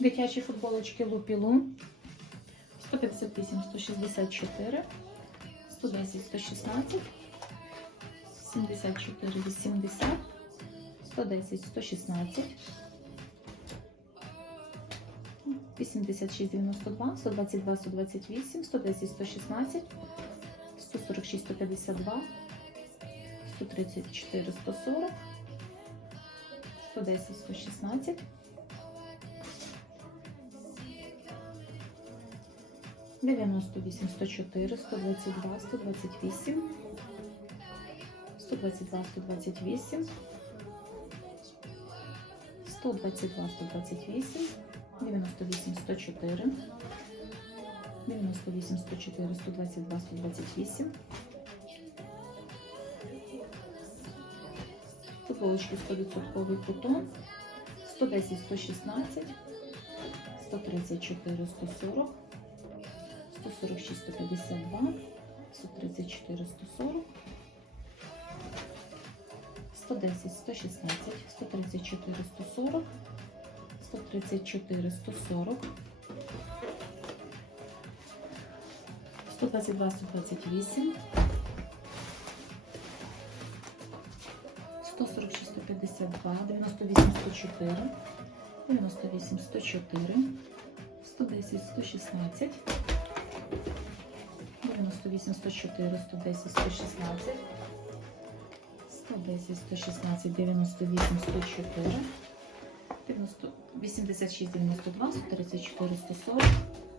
Дитячі футболочки Лупілу 158, 164, 110, 116, 74, 80, 110, 116, 86, 92, 122, 128, 110, 116, 146, 152, 134, 140, 110, 116, 98, 104, 122, 128, 122, 128, 122, 128, 98, 104, 98, 104, 122, 128, футболочки 100% кутон, 110, 116, 134, 140, 146, 152, 134, 140, 110, 116, 134, 140, 134, 140, 122, 128, 146, 152, 98, 104, 98, 104, 110, 116, 98, 104, 110, 116, 110, 116, 98, 104, 90, 86, 92, 134, 140,